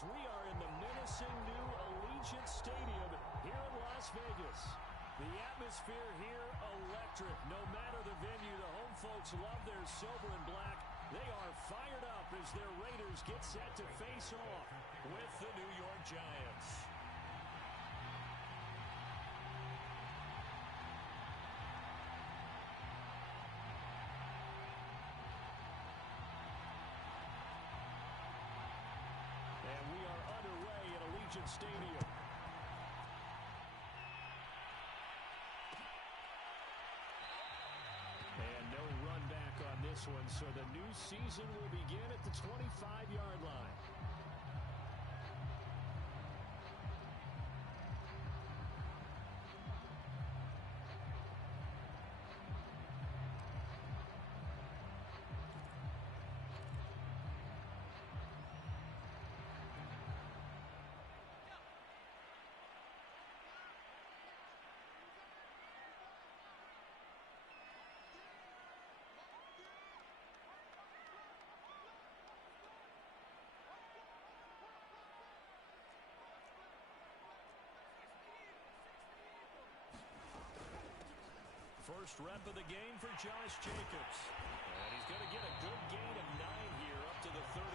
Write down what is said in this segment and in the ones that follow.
as we are in the menacing new Allegiant Stadium here in Las Vegas. The atmosphere here electric. No matter the venue, the home folks love their silver and black. They are fired up as their Raiders get set to face off with the New York Giants. And we are underway at Allegiant Stadium. And no run back on this one, so the new season will begin at the 25-yard line. First rep of the game for Josh Jacobs. And he's going to get a good gain of 9 here up to the 34.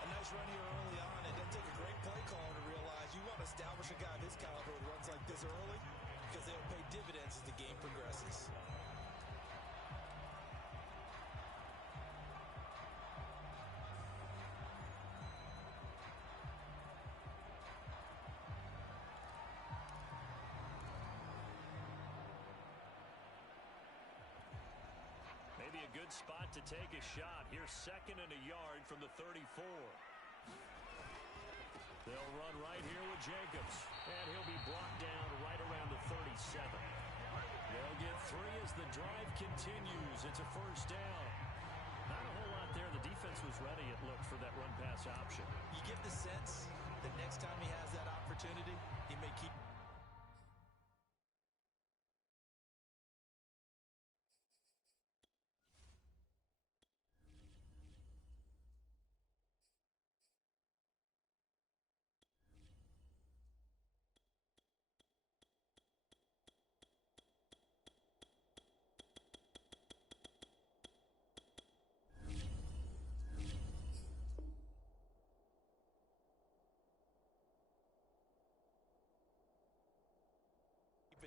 A nice run here early on. It doesn't take a great play caller to realize you want to establish a guy of his caliber who runs like this early because they'll pay dividends as the game progresses. Maybe a good spot to take a shot. Here's 2nd and a yard from the 34. They'll run right here with Jacobs. And he'll be brought down right around the 37. They'll get 3 as the drive continues. It's a first down. Not a whole lot there. The defense was ready, it looked, for that run-pass option. You get the sense that next time he has that opportunity, he may keep...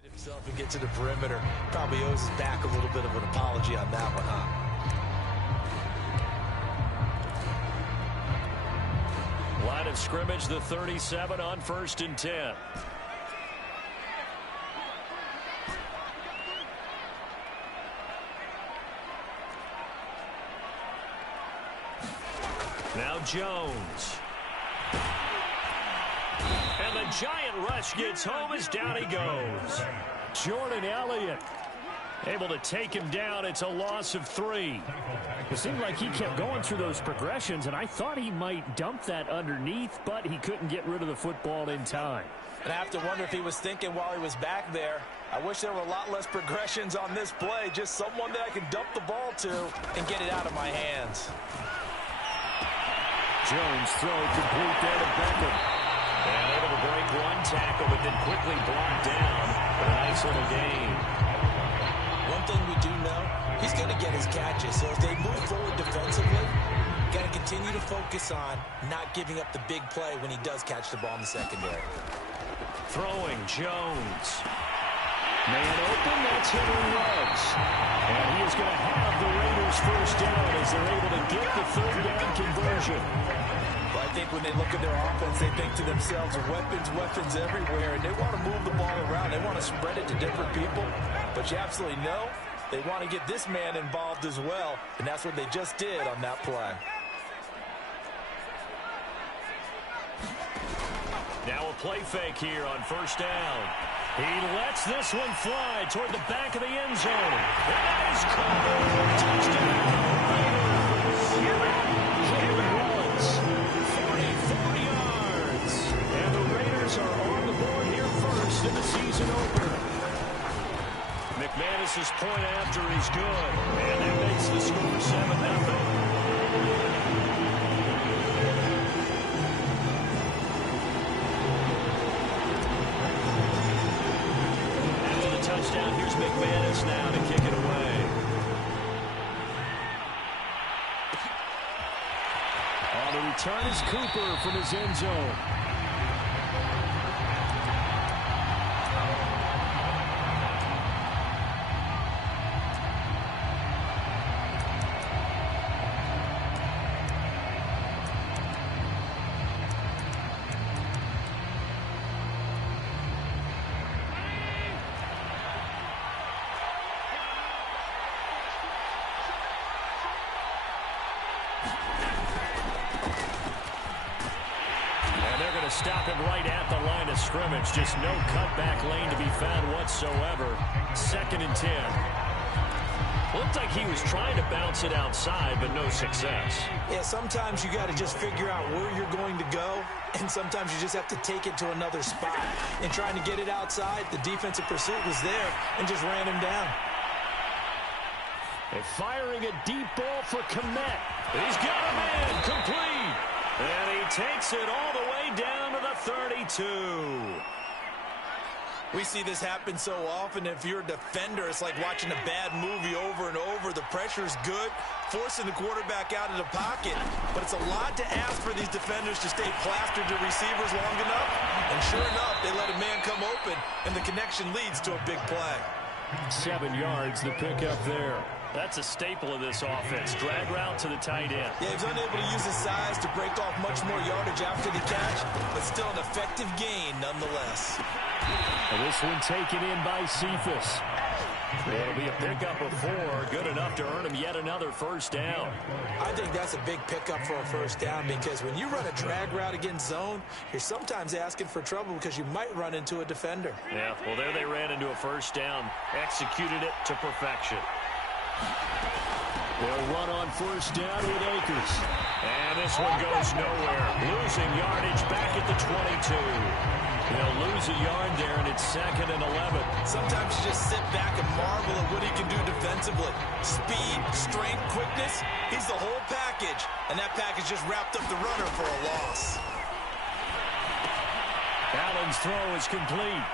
himself and get to the perimeter. Probably owes his back a little bit of an apology on that one, huh? Line of scrimmage, the 37 on 1st and 10. Now Jones. And the giant rush gets home as down he goes. Jordan Elliott able to take him down. It's a loss of 3. It seemed like he kept going through those progressions, and I thought he might dump that underneath, but he couldn't get rid of the football in time. And I have to wonder if he was thinking while he was back there, I wish there were a lot less progressions on this play, just someone that I can dump the ball to and get it out of my hands. Jones throw complete there to Beckham. And able to break one tackle, but then quickly brought down for a nice little gain. One thing we do know, he's going to get his catches. So as they move forward defensively, got to continue to focus on not giving up the big play when he does catch the ball in the secondary. Throwing Jones. Man open, that's Henry Ruggs. And he is going to have the Raiders first down as they're able to get the 3rd down conversion. Well, I think when they look at their offense, they think to themselves, weapons everywhere, and they want to move the ball around. They want to spread it to different people. But you absolutely know they want to get this man involved as well, and that's what they just did on that play. Now a play fake here on 1st down. He lets this one fly toward the back of the end zone. And that is caught. Touchdown. Here it was. 44 yards. And the Raiders are on the board here first in the season opener. McManus's point after is good. And that makes the score 7-0. Here's McManus now to kick it away. On the return is Cooper from his end zone. Stop him right at the line of scrimmage. Just no cutback lane to be found whatsoever. 2nd and 10. Looked like he was trying to bounce it outside, but no success. Yeah, sometimes you got to just figure out where you're going to go, and sometimes you just have to take it to another spot. And trying to get it outside, the defensive pursuit was there and just ran him down. They're firing a deep ball for Kmet. He's got a man complete. And he takes it all the way down to the 32. We see this happen so often. If you're a defender, it's like watching a bad movie over and over. The pressure's good, forcing the quarterback out of the pocket. But it's a lot to ask for these defenders to stay plastered to receivers long enough. And sure enough, they let a man come open, and the connection leads to a big play. 7 yards, the pickup there. That's a staple of this offense. Drag route to the tight end. Yeah, he was unable to use his size to break off much more yardage after the catch, but still an effective gain nonetheless. And this one taken in by Cephas. It'll be a pickup of 4, good enough to earn him yet another first down. I think that's a big pickup for a first down because when you run a drag route against zone, you're sometimes asking for trouble because you might run into a defender. Yeah, well, there they ran into a first down, executed it to perfection. They'll run on first down with Akers. And this one goes nowhere. Losing yardage back at the 22. They'll lose a yard there, and it's 2nd and 11. Sometimes you just sit back and marvel at what he can do defensively. Speed, strength, quickness, he's the whole package. And that package just wrapped up the runner for a loss. Allen's throw is complete.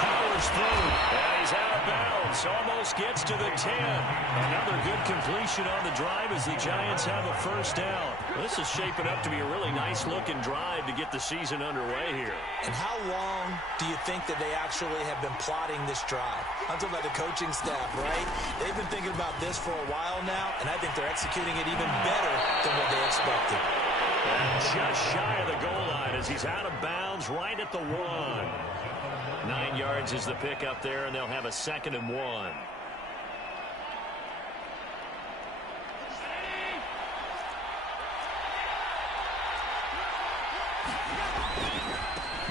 Powers through. And he's out of bounds. Almost gets to the 10. Another good completion on the drive as the Giants have a first down. This is shaping up to be a really nice-looking drive to get the season underway here. And how long do you think that they actually have been plotting this drive? I'm talking about the coaching staff, right? They've been thinking about this for a while now, and I think they're executing it even better than what they expected. And just shy of the goal line as he's out of bounds right at the 1. 9 yards is the pickup there, and they'll have a 2nd and 1.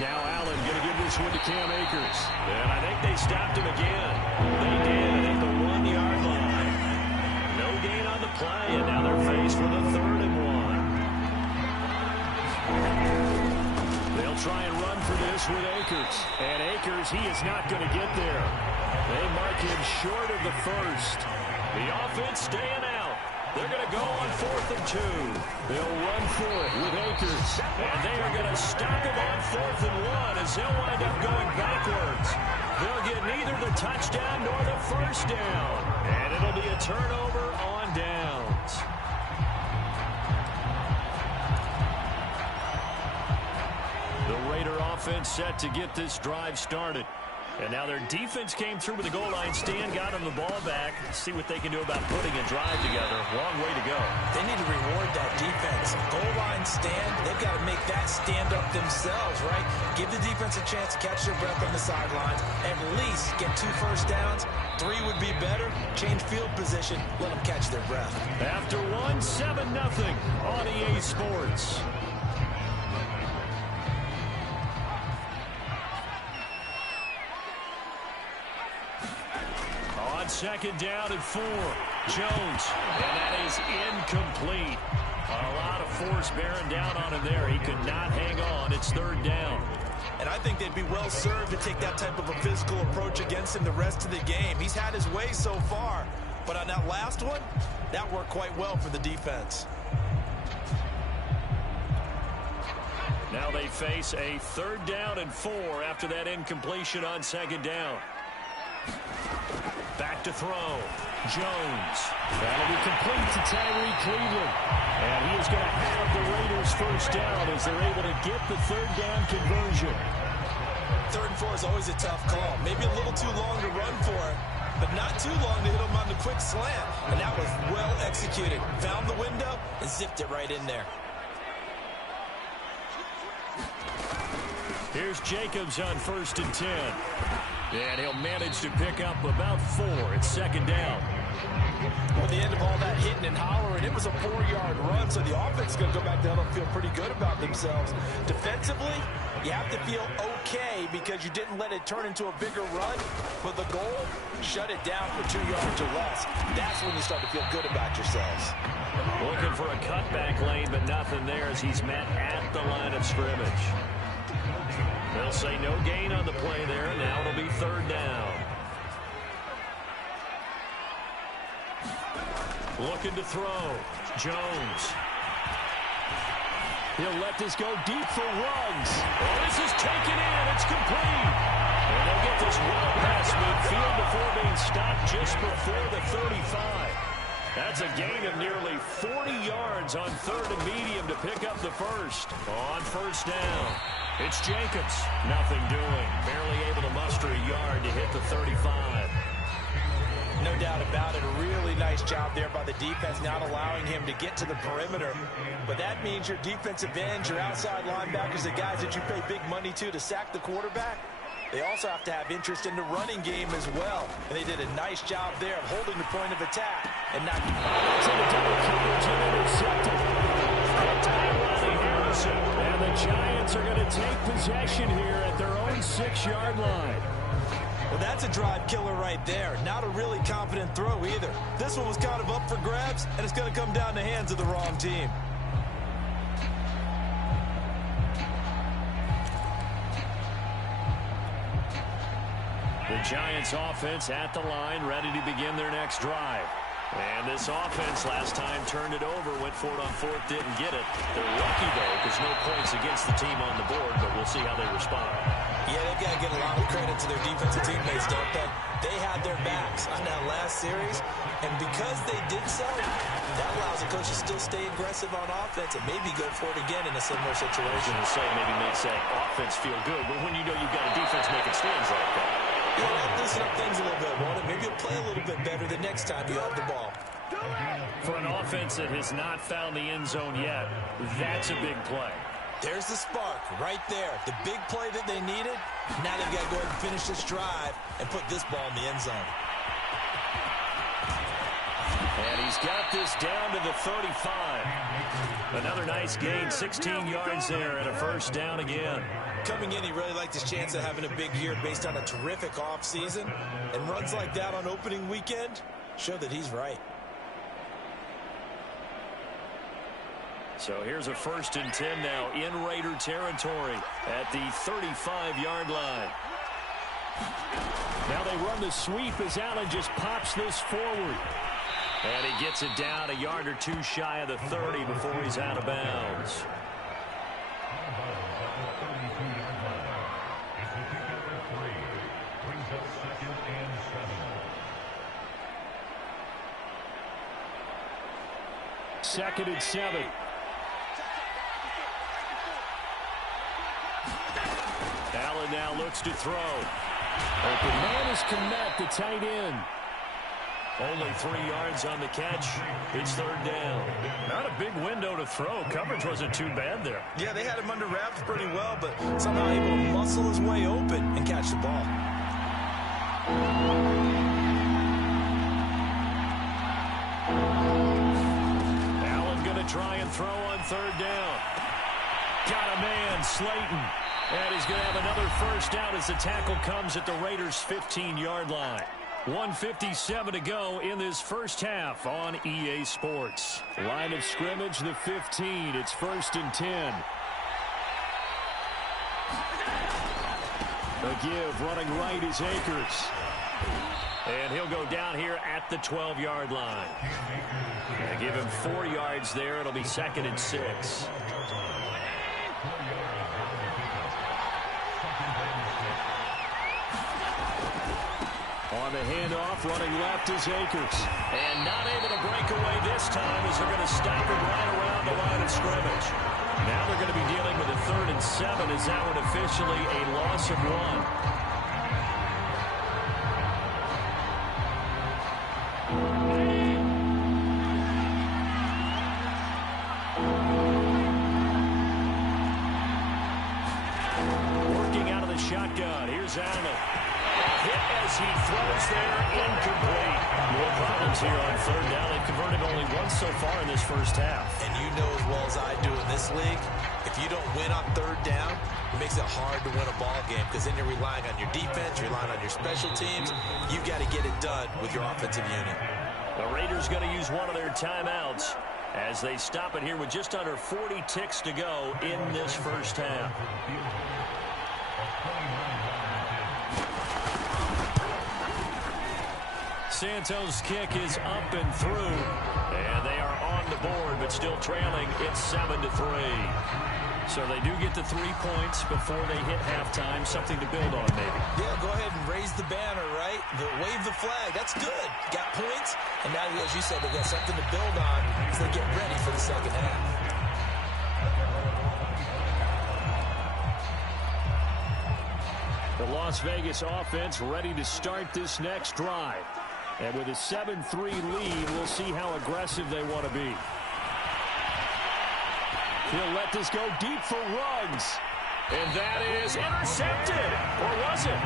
Now Allen going to give this one to Cam Akers. And I think they stopped him again. They did at the 1-yard line. No gain on the play, and now they're faced with a 3rd and 1. They'll try and run for this with Akers. And Akers, he is not going to get there. They mark him short of the 1st. The offense staying out. They're going to go on 4th and 2. They'll run for it with Akers. And they are going to stop him on 4th and 1 as they'll wind up going backwards. They'll get neither the touchdown nor the first down. And it'll be a turnover on downs. The Raider offense set to get this drive started. And now their defense came through with a goal line stand, got them the ball back. See what they can do about putting a drive together. Long way to go. They need to reward that defense. Goal line stand, they've got to make that stand up themselves, right? Give the defense a chance to catch their breath on the sidelines. At least get 2 first downs. 3 would be better. Change field position. Let them catch their breath. After 1, 7-0 on EA Sports. On 2nd down and 4. Jones. And that is incomplete. A lot of force bearing down on him there. He could not hang on. It's 3rd down. And I think they'd be well served to take that type of a physical approach against him the rest of the game. He's had his way so far. But on that last one, that worked quite well for the defense. Now they face a 3rd down and 4 after that incompletion on 2nd down. Back to throw. Jones. That'll be complete to Tyree Cleveland. And he is going to have the Raiders first down as they're able to get the third down conversion. 3rd and 4 is always a tough call. Maybe a little too long to run for it, but not too long to hit him on the quick slant. And that was well executed. Found the window and zipped it right in there. Here's Jacobs on 1st and 10. And he'll manage to pick up about 4 at 2nd down. Well, at the end of all that hitting and hollering, it was a 4-yard run, so the offense is going to go back down and feel pretty good about themselves. Defensively, you have to feel okay because you didn't let it turn into a bigger run. But the goal, shut it down for 2 yards or less. That's when you start to feel good about yourselves. Looking for a cutback lane, but nothing there as he's met at the line of scrimmage. They'll say no gain on the play there. Now it'll be 3rd down. Looking to throw. Jones. He'll let this go deep for Ruggs. Oh, this is taken in. It's complete. And they'll get this well past midfield before being stopped just before the 35. That's a gain of nearly 40 yards on 3rd and medium to pick up the first. On 1st down. It's Jacobs. Nothing doing. Barely able to muster a yard to hit the 35. No doubt about it. A really nice job there by the defense, not allowing him to get to the perimeter. But that means your defensive ends, your outside linebackers, the guys that you pay big money to sack the quarterback, they also have to have interest in the running game as well. And they did a nice job there of holding the point of attack and not... To the double coverage and intercepted. And the Giants are going to take possession here at their own 6-yard line. Well, that's a drive killer right there. Not a really confident throw either. This one was kind of up for grabs, and it's going to come down the hands of the wrong team. The Giants offense at the line, ready to begin their next drive. And this offense last time turned it over, went for it on 4th, didn't get it. They're lucky, though, because no points against the team on the board, but we'll see how they respond. Yeah, they've got to get a lot of credit to their defensive teammates, don't they? They had their backs on that last series, and because they did so, that allows the coach to still stay aggressive on offense and maybe go for it again in a similar situation. To say maybe makes that offense feel good, but when you know you've got a defense making stands like that. Yeah, that'll loosen up things a little bit, won't it? Maybe you'll play a little bit better the next time you have the ball. For an offense that has not found the end zone yet, that's a big play. There's the spark right there. The big play that they needed. Now they've got to go ahead and finish this drive and put this ball in the end zone. And he's got this down to the 35. Another nice gain, 16 yards there and a 1st down again. Coming in, he really liked his chance of having a big year based on a terrific offseason. And runs like that on opening weekend show that he's right. So here's a 1st and 10 now in Raider territory at the 35-yard line. Now they run the sweep as Allen just pops this forward. And he gets it down a yard or 2 shy of the 30 before he's out of bounds. Second and 7. Allen now looks to throw. Open man is Kmet, the tight end. Only 3 yards on the catch. It's 3rd down. Not a big window to throw. Coverage wasn't too bad there. Yeah, they had him under wraps pretty well, but somehow able to muscle his way open and catch the ball. Allen going to try and throw on 3rd down. Got a man, Slayton. And he's going to have another 1st down as the tackle comes at the Raiders' 15-yard line. 1:57 to go in this first half on EA Sports. Line of scrimmage, the 15. It's 1st and 10. A give, running right is Akers. And he'll go down here at the 12-yard line. They give him 4 yards there. It'll be 2nd and 6. On the handoff, running left is Akers. And not able to break away this time as they're going to stop him right around the line of scrimmage. Now they're going to be dealing with a 3rd and 7 as that one officially a loss of 1. Shotgun. Here's Allen. Hit as he throws there. Incomplete. More problems here on 3rd down. They've converted only once so far in this first half. And you know as well as I do in this league, if you don't win on 3rd down, it makes it hard to win a ball game because then you're relying on your defense, you're relying on your special teams. You've got to get it done with your offensive unit. The Raiders going to use one of their timeouts as they stop it here with just under 40 ticks to go in this first half. Santos' kick is up and through, and they are on the board, but still trailing. It's 7-3. So they do get the 3 points before they hit halftime, something to build on maybe. Yeah, go ahead and raise the banner, right? Wave the flag. That's good. Got points, and now, as you said, they got something to build on as they get ready for the second half. The Las Vegas offense ready to start this next drive. And with a 7-3 lead, we'll see how aggressive they want to be. He'll let this go deep for Ruggs. And that is intercepted. Or was it?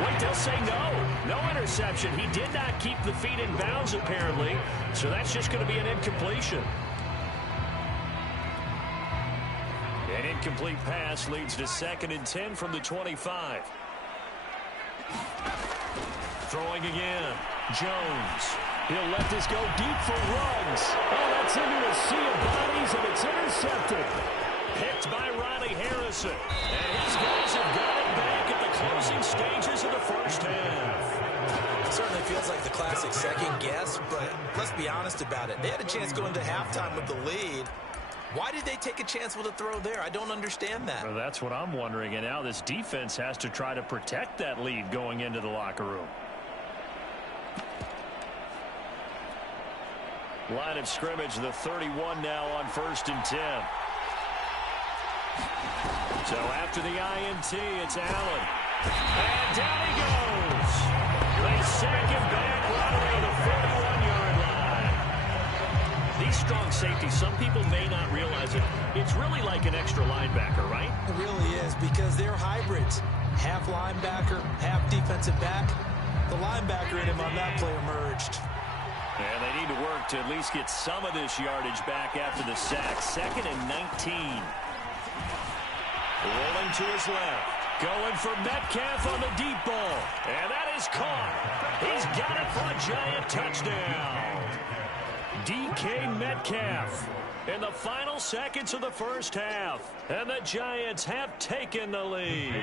Wait, they'll say no. No interception. He did not keep the feet in bounds, apparently. So that's just going to be an incompletion. An incomplete pass leads to 2nd and 10 from the 25. Throwing again. Jones. He'll let this go deep for Ruggs. Oh, that's into a sea of bodies, and it's intercepted. Picked by Riley Harrison. And his guys have got it back at the closing stages of the first half. It certainly feels like the classic second guess, but let's be honest about it. They had a chance going to halftime with the lead. Why did they take a chance with a throw there? I don't understand that. Well, that's what I'm wondering. And now this defense has to try to protect that lead going into the locker room. Line of scrimmage, the 31 now on 1st and 10. So after the INT, it's Allen. And down he goes. They sack him back right on the 41-yard line. These strong safeties, some people may not realize it. It's really like an extra linebacker, right? It really is, because they're hybrids. Half linebacker, half defensive back. The linebacker in him on that play emerged. And they need to work to at least get some of this yardage back after the sack. 2nd and 19. Rolling to his left. Going for Metcalf on the deep ball. And that is caught. He's got it for a giant touchdown. DK Metcalf in the final seconds of the first half. And the Giants have taken the lead.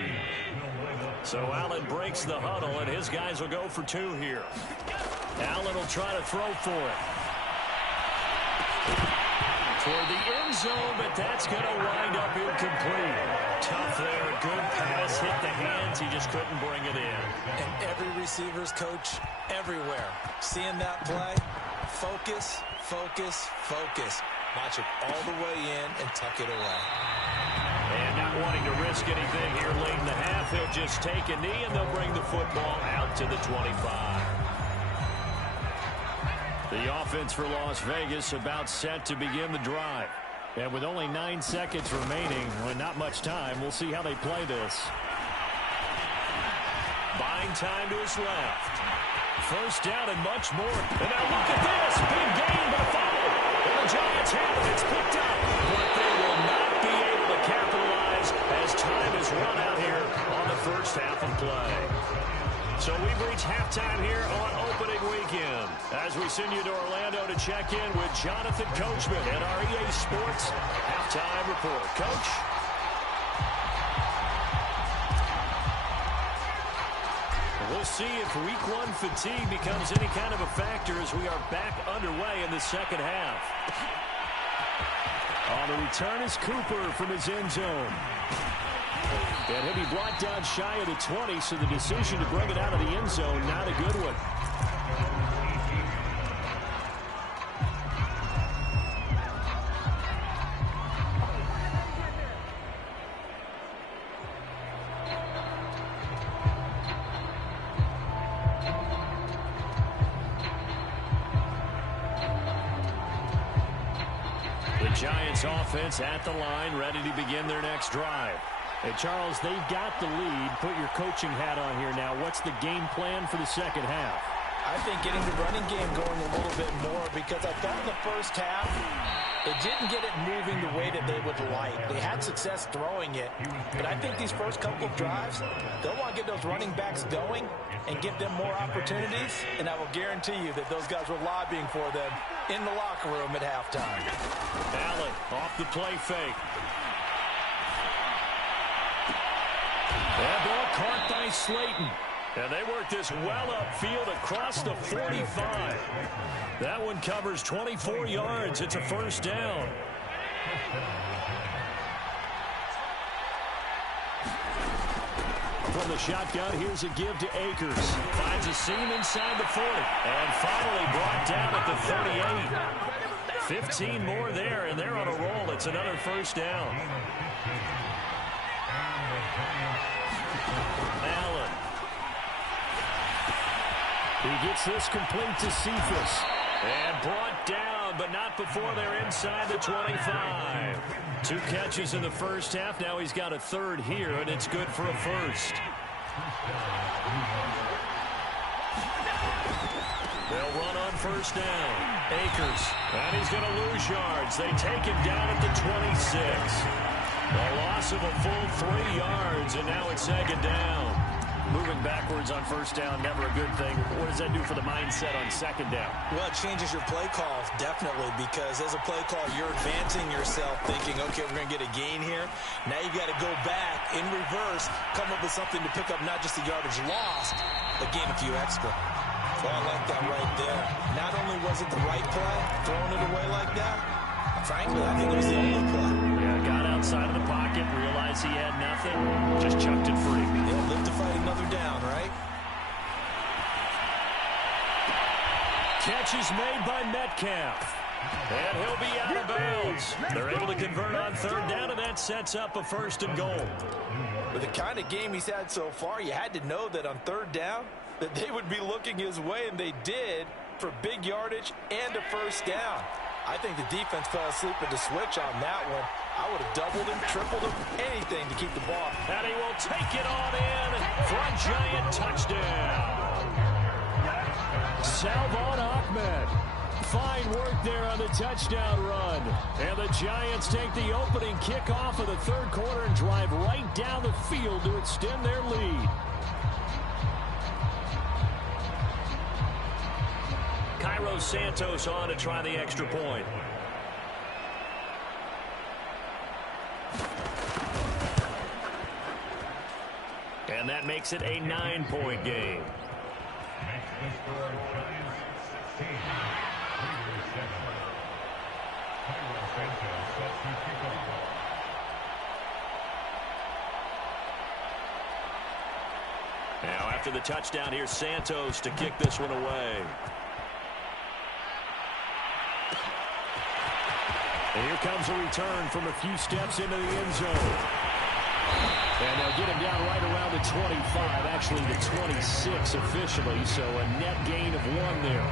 So Allen breaks the huddle, and his guys will go for 2 here. Allen will try to throw for it. Toward the end zone, but that's going to wind up incomplete. Tough there. Good pass. Hit the hands. He just couldn't bring it in. And every receiver's coach everywhere. Seeing that play, focus, focus, focus. Watch it all the way in and tuck it away. And not wanting to risk anything here late in the half, he'll just take a knee, and they'll bring the football out to the 25. The offense for Las Vegas about set to begin the drive. And with only 9 seconds remaining, with not much time, we'll see how they play this. Buying time to his left. First down and much more. And now look at this. Big gain, but a fumble. And the Giants have it. It's picked up. But they will not be able to capitalize as time is run out here on the first half of play. So we've reached halftime here on opening weekend as we send you to Orlando to check in with Jonathan Coachman at our EA Sports Halftime Report. Coach? We'll see if week 1 fatigue becomes any kind of a factor as we are back underway in the second half. On the return is Cooper from his end zone. And he'll be brought down shy of the 20, so the decision to bring it out of the end zone, not a good one. Giants offense at the line, ready to begin their next drive. Hey, Charles, they've got the lead. Put your coaching hat on here now. What's the game plan for the second half? I think getting the running game going a little bit more, because I thought in the first half it didn't get it moving the way that they would like. They had success throwing it, but I think these first couple of drives, they'll want to get those running backs going and give them more opportunities, and I will guarantee you that those guys were lobbying for them in the locker room at halftime. Allen off the play fake. That ball caught by Slayton. And they work this well upfield across the 45. That one covers 24 yards. It's a first down. From the shotgun, here's a give to Akers. Finds a seam inside the 40. And finally brought down at the 38. 15 more there, and they're on a roll. It's another first down. Allen. He gets this complete to Cephas. And brought down, but not before they're inside the 25. 2 catches in the first half. Now he's got a third here, and it's good for a first. They'll run on first down. Akers. And he's going to lose yards. They take him down at the 26. A loss of a full 3 yards, and now it's second down. Moving backwards on first down, never a good thing. What does that do for the mindset on second down? Well, it changes your play call, definitely, because as a play call, you're advancing yourself, thinking, okay, we're going to get a gain here. Now you got to go back in reverse, come up with something to pick up not just the yardage lost, but gain a few extra. Well, I like that right there. Not only was it the right play, throwing it away like that, frankly, I think it was the only play. Yeah, got outside of the pocket, realized he had nothing, just chucked it free. Yeah, live to fight another down, right? Catch is made by Metcalf. And he'll be out of bounds. They're able to convert on third down, and that sets up a first and goal. With the kind of game he's had so far, you had to know that on third down, that they would be looking his way, and they did, for big yardage and a first down. I think the defense fell asleep at the switch on that one. I would have doubled him, tripled him, anything to keep the ball. And he will take it on in for a Giant touchdown. Salvon Ahmed. Fine work there on the touchdown run. And the Giants take the opening kickoff of the third quarter and drive right down the field to extend their lead. Cairo Santos on to try the extra point. And that makes it a 9-point game. Now after the touchdown, here's Santos to kick this one away. And here comes a return from a few steps into the end zone. And they'll get him down right around the 25, actually the 26 officially, so a net gain of 1 there.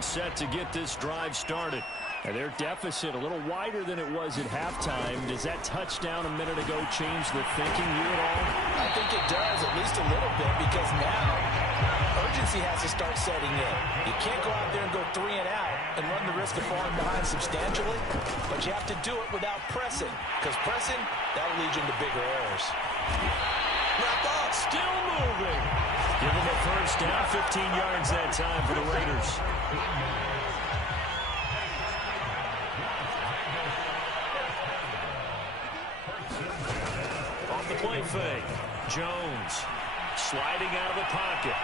Set to get this drive started. And their deficit a little wider than it was at halftime. Does that touchdown a minute ago change the thinking here at all? I think it does, at least a little bit, because now urgency has to start setting in. You can't go out there and go 3 and out and run the risk of falling behind substantially, but you have to do it without pressing, because pressing, that'll lead you into bigger errors. Wrap up. Still moving. Give him a first down, 15 yards that time for the Raiders. Off the play fake. Jones sliding out of the pocket.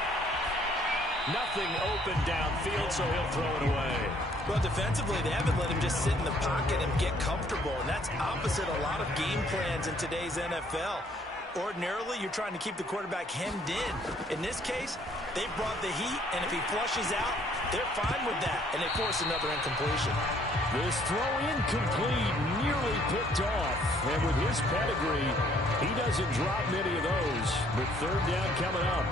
Nothing open downfield, so he'll throw it away. Well, defensively, they haven't let him just sit in the pocket and get comfortable, and that's opposite a lot of game plans in today's NFL. Ordinarily, you're trying to keep the quarterback hemmed in. In this case, they brought the heat, and if he flushes out, they're fine with that, and they force another incompletion. This throw incomplete, nearly picked off. And with his pedigree, he doesn't drop many of those. But third down coming up.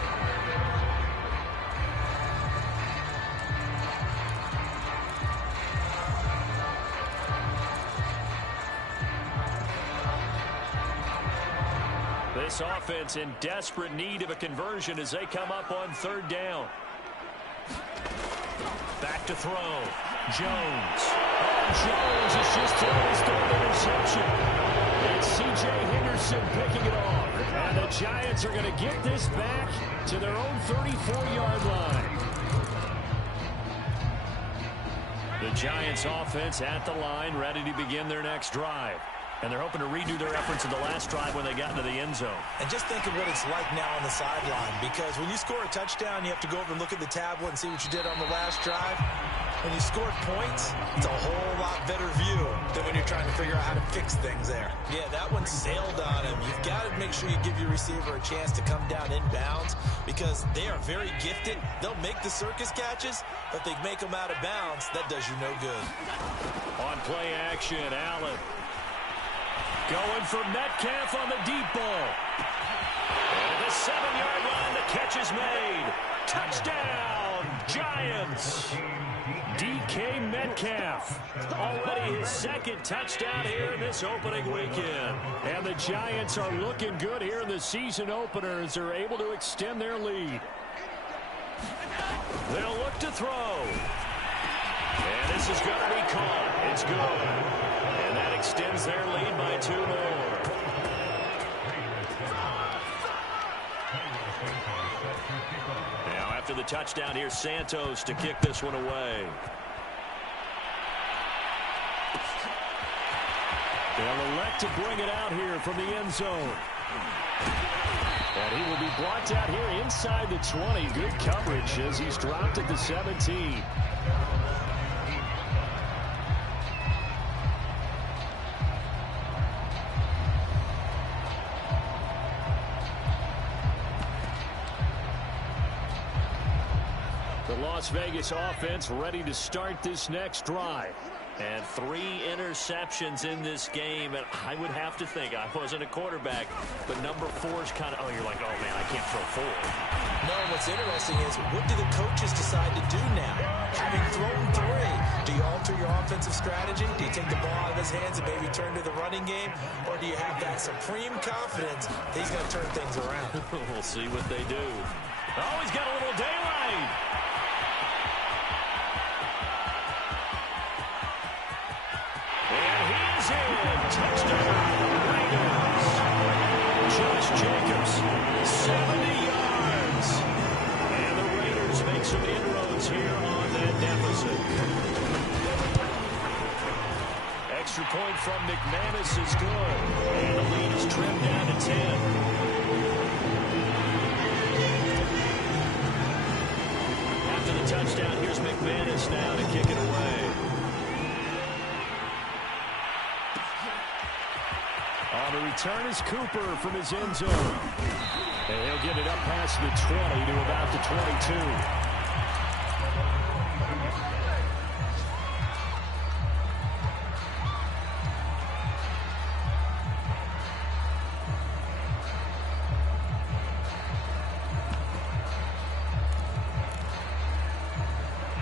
This offense in desperate need of a conversion as they come up on third down. Back to throw. Jones. Jones has just thrown his third interception. It's C.J. Henderson picking it off. And the Giants are going to get this back to their own 34-yard line. The Giants offense at the line, ready to begin their next drive. And they're hoping to redo their efforts in the last drive when they got into the end zone. And just think of what it's like now on the sideline, because when you score a touchdown, you have to go over and look at the tablet and see what you did on the last drive. When you score points, it's a whole lot better view than when you're trying to figure out how to fix things there. Yeah, that one sailed on him. You've got to make sure you give your receiver a chance to come down inbounds because they are very gifted. They'll make the circus catches, but they make them out of bounds. That does you no good. On play action, Allen. Going for Metcalf on the deep ball. And at the 7-yard line, the catch is made. Touchdown, Giants. DK Metcalf. Already his second touchdown here in this opening weekend. And the Giants are looking good here in the season opener as they're able to extend their lead. They'll look to throw. And this is going to be caught. It's good. And that extends their lead by 2 more. Now after the touchdown, here's Santos to kick this one away. They'll elect to bring it out here from the end zone. And he will be blocked out here inside the 20. Good coverage as he's dropped at the 17. The Las Vegas offense ready to start this next drive. And 3 interceptions in this game. And I would have to think, I wasn't a quarterback, but number 4 is kind of, oh, you're like, oh, man, I can't throw 4. No, what's interesting is what do the coaches decide to do now? Having thrown 3, do you alter your offensive strategy? Do you take the ball out of his hands and maybe turn to the running game? Or do you have that supreme confidence that he's going to turn things around? We'll see what they do. Oh, he's got a little daylight. Touchdown, Raiders. Josh Jacobs, 70 yards. And the Raiders make some inroads here on that deficit. Extra point from McManus is good. And the lead is trimmed down to 10. After the touchdown, here's McManus now to kick it away. On the return is Cooper from his end zone. And he'll get it up past the 20 to about the 22.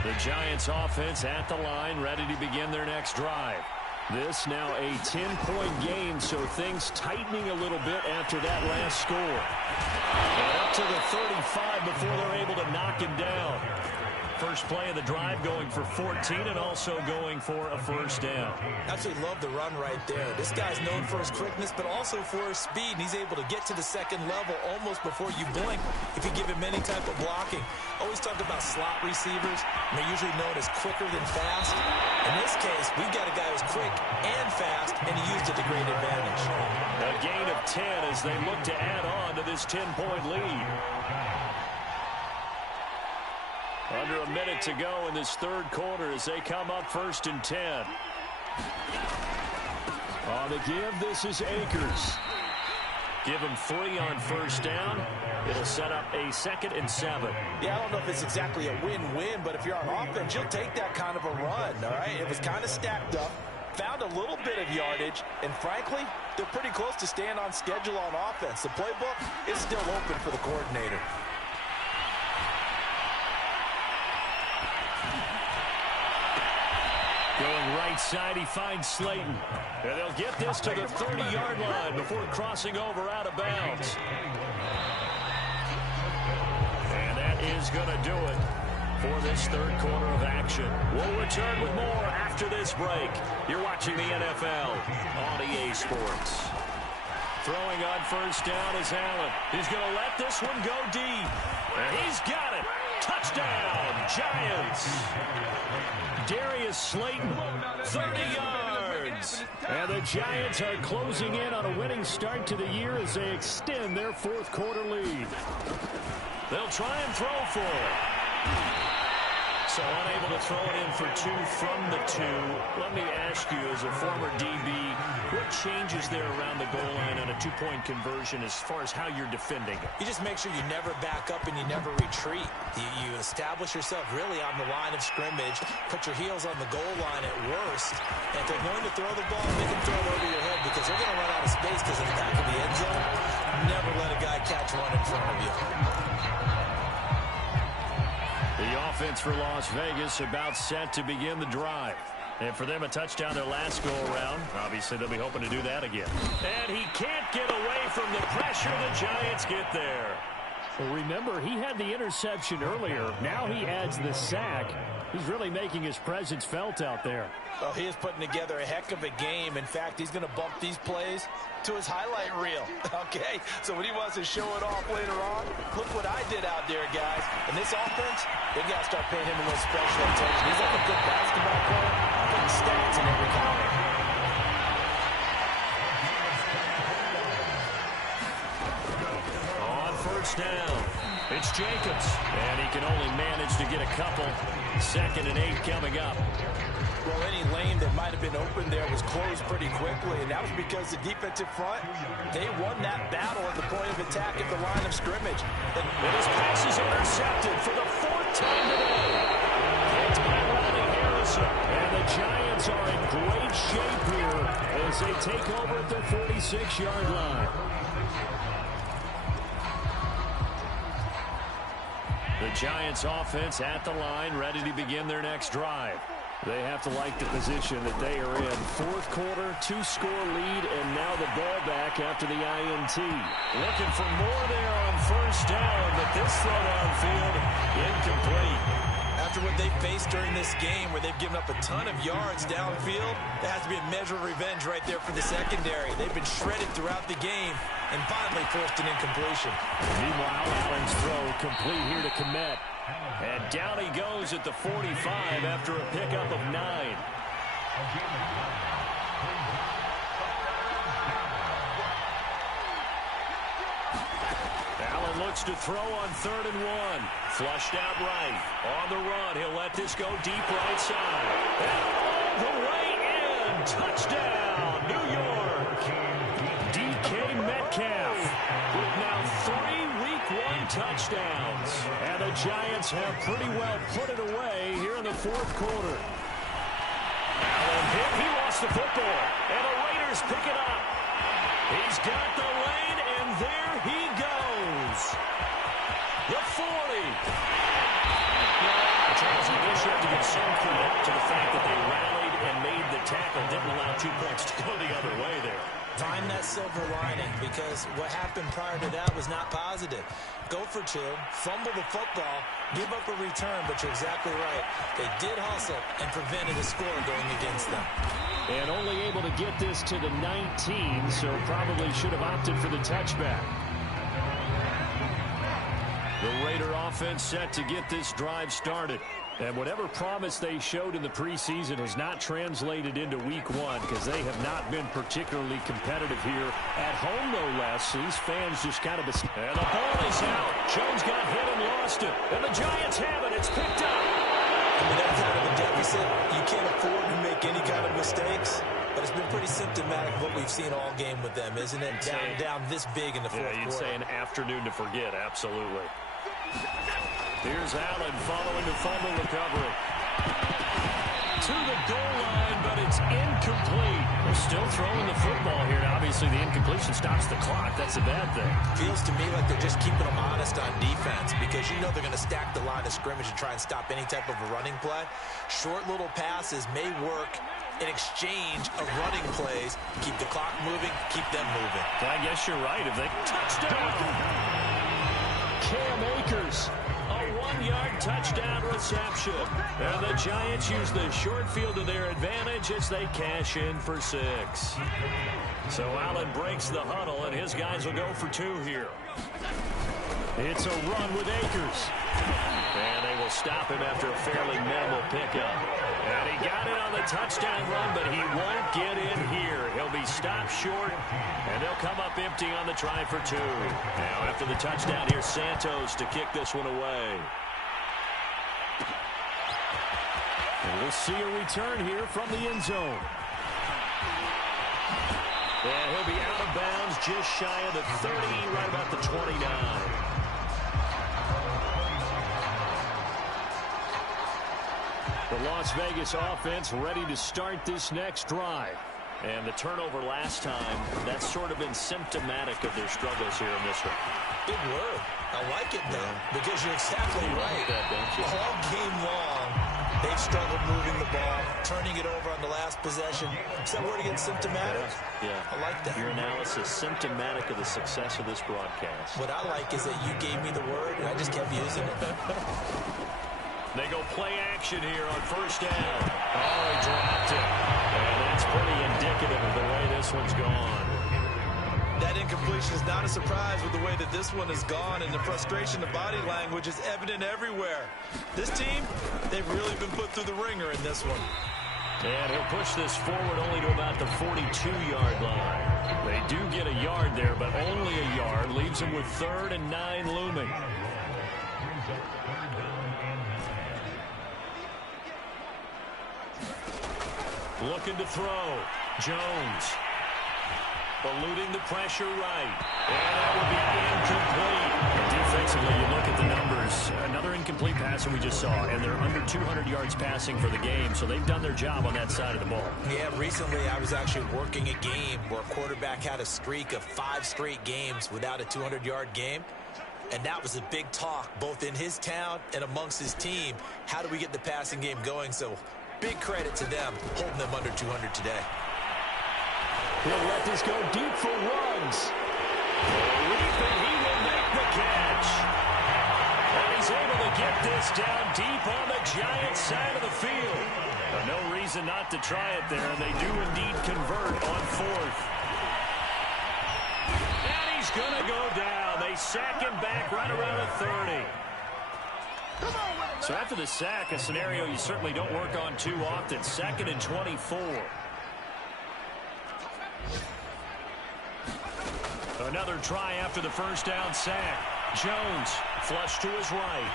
The Giants offense at the line, ready to begin their next drive. This now a 10-point game, so things tightening a little bit after that last score. And up to the 35 before they're able to knock him down. first play of the drive, going for 14 and also going for a first down. Absolutely love the run right there. This guy's known for his quickness, but also for his speed. And he's able to get to the second level almost before you blink if you give him any type of blocking. Always talk about slot receivers. And they're usually known as quicker than fast. In this case, we've got a guy who's quick and fast, and he used it to great advantage. A gain of 10 as they look to add on to this 10-point lead. Under a minute to go in this third quarter as they come up 1st and 10. On the give, this is Akers. Give him 3 on first down. It'll set up a 2nd and 7. Yeah, I don't know if it's exactly a win-win, but if you're on offense, you'll take that kind of a run, all right? It was kind of stacked up, found a little bit of yardage, and frankly, they're pretty close to staying on schedule on offense. The playbook is still open for the coordinator. Going right side, he finds Slayton. And they'll get this to the 30-yard line before crossing over out of bounds. And that is going to do it for this third quarter of action. We'll return with more after this break. You're watching the NFL on EA Sports. Throwing on first down is Allen. He's going to let this one go deep. And he's got it. Touchdown, Giants. Darius Slayton, 30 yards. And the Giants are closing in on a winning start to the year as they extend their fourth quarter lead. They'll try and throw for it. So unable to throw it in for 2 from the 2. Let me ask you, as a former DB, what changes there around the goal line on a 2-point conversion as far as how you're defending it? You just make sure you never back up and you never retreat. You establish yourself really on the line of scrimmage, put your heels on the goal line at worst. And if they're going to throw the ball, make them throw it over your head because they're going to run out of space because in the back of the end zone, never let a guy catch one in front of you. The offense for Las Vegas about set to begin the drive. And for them, a touchdown their last go-around. Obviously, they'll be hoping to do that again. And he can't get away from the pressure. The Giants get there. Well, remember, he had the interception earlier. Now he adds the sack. He's really making his presence felt out there. Well, he is putting together a heck of a game. In fact, he's going to bump these plays to his highlight reel. Okay, so when he wants to show it off later on, look what I did out there, guys. And this offense, they got to start paying him a little special attention. He's like a good basketball player, putting stats in every corner. On first down, it's Jacobs. And he can only manage to get a couple. 2nd and 8 coming up. Well, any lane that might have been open there was closed pretty quickly, and that was because the defensive front, they won that battle at the point of attack at the line of scrimmage. And his pass is intercepted for the 4th time today. Picked by Ronnie Harrison. And the Giants are in great shape here as they take over at their 46-yard line. The Giants offense at the line, ready to begin their next drive. They have to like the position that they are in. Fourth quarter, 2-score lead, and now the ball back after the INT. Looking for more there on first down, but this throw downfield incomplete. After what they faced during this game where they've given up a ton of yards downfield, there has to be a measure of revenge right there for the secondary. They've been shredded throughout the game and finally forced an incompletion. Meanwhile, Allen's throw complete here to Kmet. And down he goes at the 45 after a pickup of 9. Allen looks to throw on 3rd and 1. Flushed out right. On the run, he'll let this go deep right side. And all the way in. Touchdown, New York. DK Metcalf with now 3 Week 1 touchdowns. And the Giants have pretty well put it away here in the fourth quarter. Allen hit. He lost the football. And the Raiders pick it up. He's got the lane, and there he goes. The 40. Charles, I guess you have to give some credit to the fact that they rallied and made the tackle. Didn't allow 2 points to go the other way there. Find that silver lining, because what happened prior to that was not positive. Go for two, fumble the football, give up a return, but you're exactly right. They did hustle and prevented a score going against them. And only able to get this to the 19, so probably should have opted for the touchback. The Raider offense set to get this drive started. And whatever promise they showed in the preseason has not translated into week one, because they have not been particularly competitive here at home, no less. So these fans just kind of... And the ball is out. Jones got hit and lost it. And the Giants have it. It's picked up. I mean, that kind of a deficit, you can't afford to make any kind of mistakes. But it's been pretty symptomatic of what we've seen all game with them, isn't it? Down this big in the fourth quarter. You'd say an afternoon to forget, absolutely. Here's Allen following the fumble recovery. To the goal line, but it's incomplete. They're still throwing the football here. Now, obviously, the incompletion stops the clock. That's a bad thing. Feels to me like they're just keeping them honest on defense, because you know they're going to stack the line of scrimmage and try and stop any type of a running play. Short little passes may work in exchange of running plays. Keep the clock moving, keep them moving. I guess you're right. If they touchdown, Cam Akers. 1-yard touchdown reception. And the Giants use the short field to their advantage as they cash in for 6. So Allen breaks the huddle, and his guys will go for 2 here. It's a run with Akers. And they will stop him after a fairly minimal pickup. And he got it on the touchdown run, but he won't get in here. He'll be stopped short, and they'll come up empty on the try for 2. Now, after the touchdown, here's Santos to kick this one away. And we'll see a return here from the end zone. And he'll be out of bounds just shy of the 30, right about the 29. The Las Vegas offense ready to start this next drive. And the turnover last time, that's sort of been symptomatic of their struggles here in this one. Big word. I like it, though, because you're exactly right. All game long, they've struggled moving the ball, turning it over on the last possession. Is that word again, symptomatic? Yeah. I like that. Your analysis, symptomatic of the success of this broadcast. What I like is that you gave me the word, and I just kept using it. They go play action here on first down. Oh, he dropped it. And that's pretty indicative of the way this one's gone. That incompletion is not a surprise with the way that this one has gone, and the frustration of body language is evident everywhere. This team, they've really been put through the ringer in this one. And he'll push this forward only to about the 42-yard line. They do get a yard there, but only a yard. Leaves them with 3rd and 9 looming. Looking to throw. Jones. Eluding the pressure right. And that would be incomplete. Defensively, you look at the numbers. Another incomplete pass that we just saw, and they're under 200 yards passing for the game, so they've done their job on that side of the ball. Yeah, recently I was actually working a game where a quarterback had a streak of 5 straight games without a 200-yard game. And that was a big talk, both in his town and amongst his team. How do we get the passing game going? So big credit to them, holding them under 200 today. He'll let this go deep for runs. And he will make the catch. And he's able to get this down deep on the Giants side of the field. No reason not to try it there, and they do indeed convert on 4th. And he's going to go down. They sack him back right around the 30. So after the sack, a scenario you certainly don't work on too often. 2nd and 24. Another try after the first down sack. Jones flush to his right.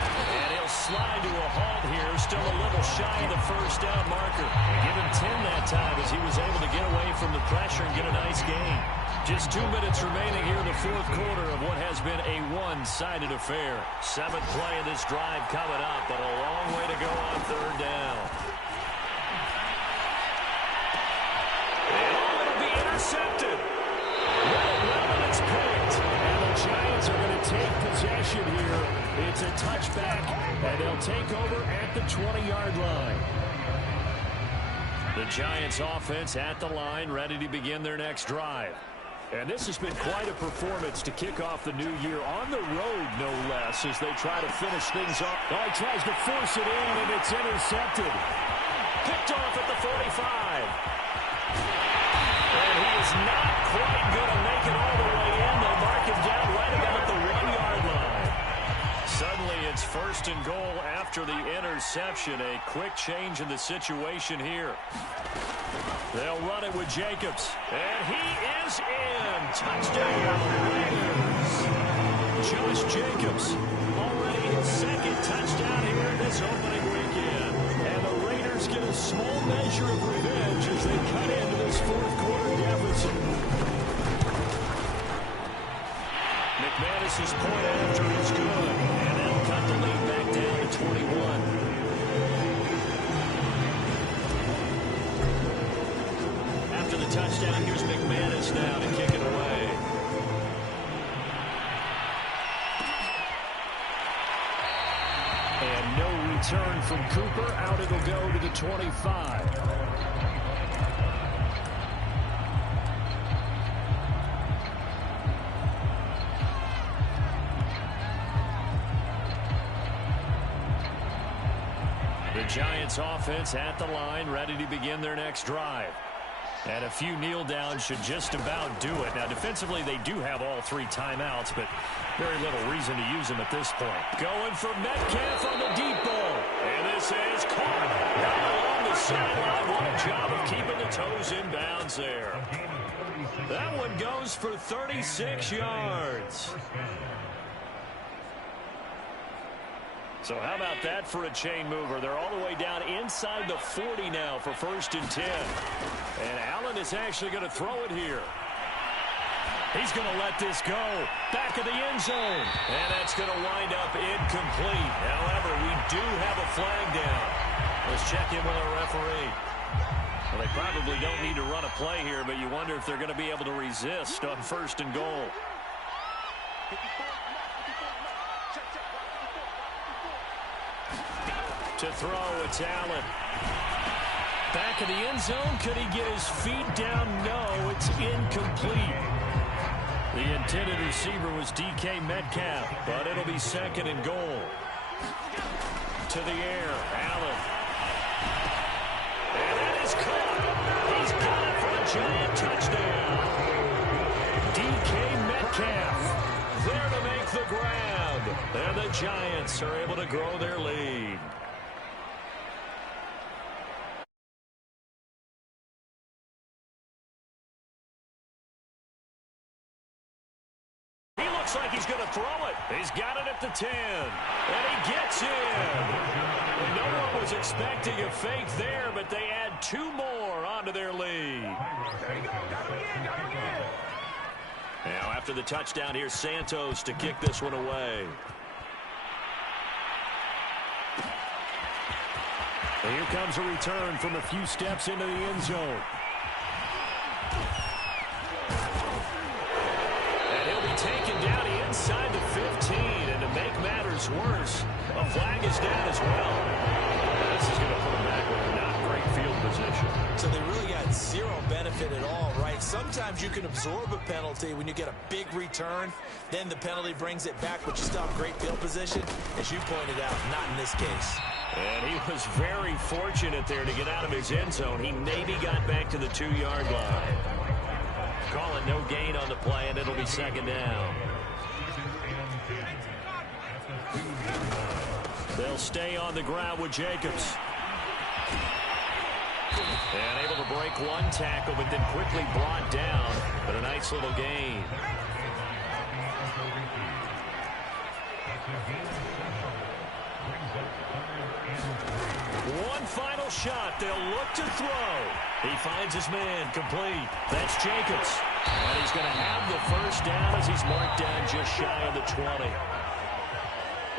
And he'll slide to a halt here. Still a little shy of the first down marker. Give him 10 that time as he was able to get away from the pressure and get a nice gain. Just 2 minutes remaining here in the 4th quarter of what has been a one-sided affair. 7th play of this drive coming up, but a long way to go on 3rd down. And it'll be intercepted. Well, it's picked. And the Giants are going to take possession here. It's a touchback, and they'll take over at the 20-yard line. The Giants offense at the line, ready to begin their next drive. And this has been quite a performance to kick off the new year on the road, no less, as they try to finish things off. Oh, he tries to force it in, and it's intercepted. Picked off at the 45. And he is not quite going to make it all the way in. They mark him down right about the 1-yard line. Suddenly it's 1st and goal after the interception. A quick change in the situation here. They'll run it with Jacobs. And he is in. Touchdown, Raiders. Josh Jacobs already his 2nd touchdown here in this opening weekend. And the Raiders get a small measure of revenge as they cut into this 4th quarter deficit. McManus's point after is good. And they'll cut the lead back down to 21. After the touchdown, here's McManus now to kick it away. And no return from Cooper. Out it'll go to the 25. The Giants offense at the line, ready to begin their next drive. And a few kneel downs should just about do it. Now, defensively, they do have all 3 timeouts, but very little reason to use them at this point. Going for Metcalf on the deep ball. And this is caught down along the sideline. What a job of keeping the toes in bounds there. That one goes for 36 yards. So how about that for a chain mover? They're all the way down inside the 40 now for 1st and 10. And Allen is actually going to throw it here. He's going to let this go. Back of the end zone. And that's going to wind up incomplete. However, we do have a flag down. Let's check in with our referee. Well, they probably don't need to run a play here, but you wonder if they're going to be able to resist on 1st and goal. To throw, it's Allen. Back of the end zone. Could he get his feet down? No, it's incomplete. The intended receiver was DK Metcalf, but it'll be 2nd and goal. To the air, Allen. And that is caught. He's got it for a giant touchdown. DK Metcalf there to make the grab. And the Giants are able to grow their lead. Looks like he's going to throw it. He's got it at the 10. And he gets in. And no one was expecting a fake there, but they add 2 more onto their lead. There you go. Got him again. Now after the touchdown, here's Santos to kick this one away. And here comes a return from a few steps into the end zone. Taken down inside the 15, and to make matters worse, a flag is down as well. This is going to put them back with not great field position. So they really got 0 benefit at all, right? Sometimes you can absorb a penalty when you get a big return, then the penalty brings it back, but you still have great field position. As you pointed out, not in this case. And he was very fortunate there to get out of his end zone. He maybe got back to the 2-yard line. Call it no gain on the play, and it'll be 2nd down. They'll stay on the ground with Jacobs. And able to break 1 tackle, but then quickly brought down. But a nice little gain. One final shot. They'll look to throw. He finds his man complete. That's Jacobs. And he's going to have the 1st down as he's marked down just shy of the 20.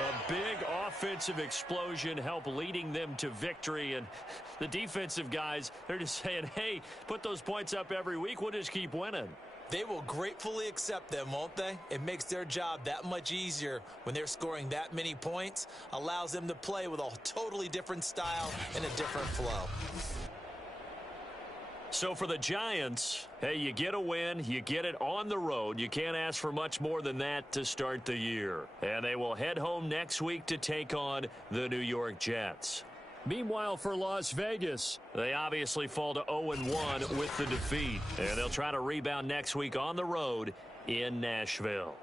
A big offensive explosion helped leading them to victory. And the defensive guys, they're just saying, hey, put those points up every week. We'll just keep winning. They will gratefully accept them, won't they? It makes their job that much easier when they're scoring that many points. Allows them to play with a totally different style and a different flow. So for the Giants, hey, you get a win, you get it on the road. You can't ask for much more than that to start the year. And they will head home next week to take on the New York Jets. Meanwhile, for Las Vegas, they obviously fall to 0-1 with the defeat. And they'll try to rebound next week on the road in Nashville.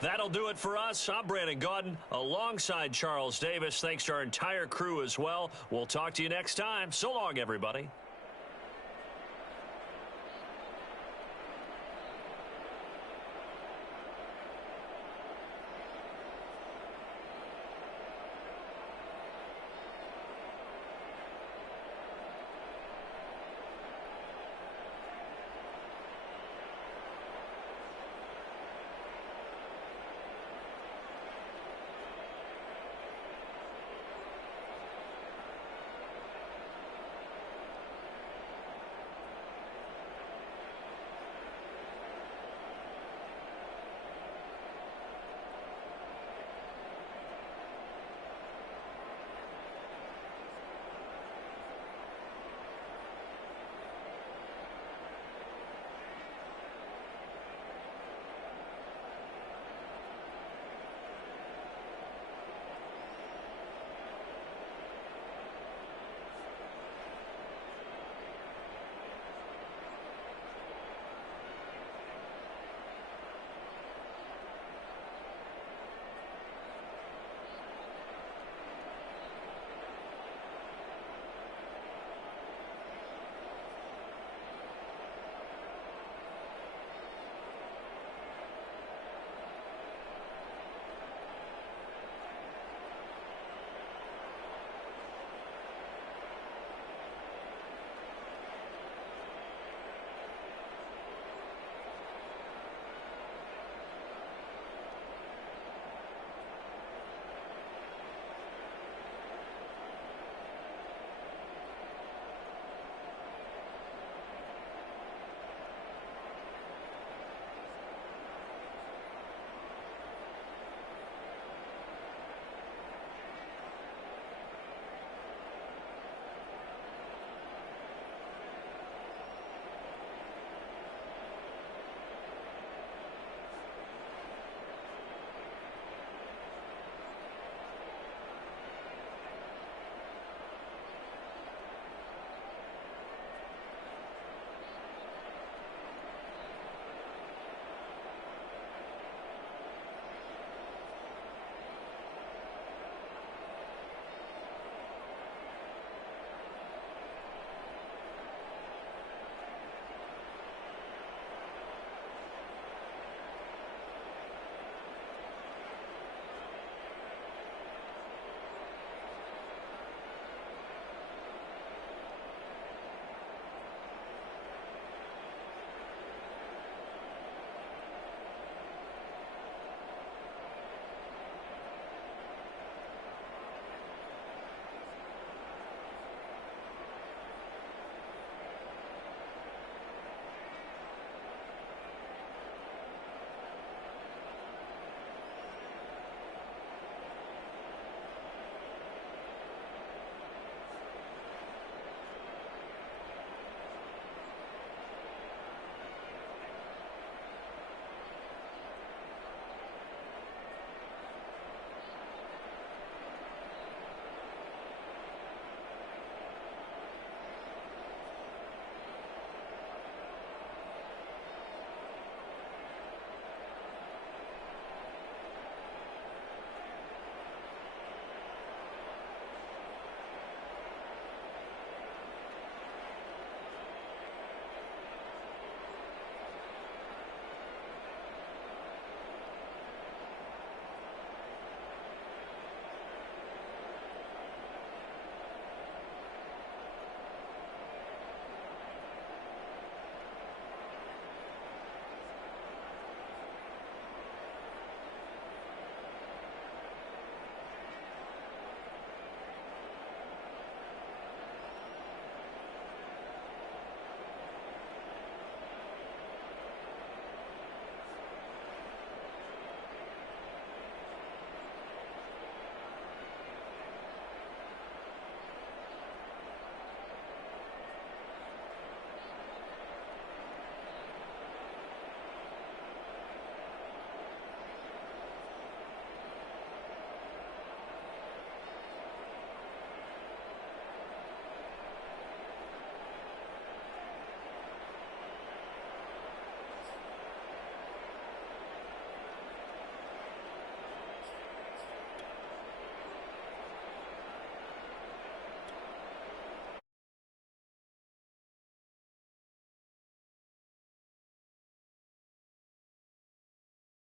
That'll do it for us. I'm Brandon Gaudin alongside Charles Davis. Thanks to our entire crew as well. We'll talk to you next time. So long, everybody.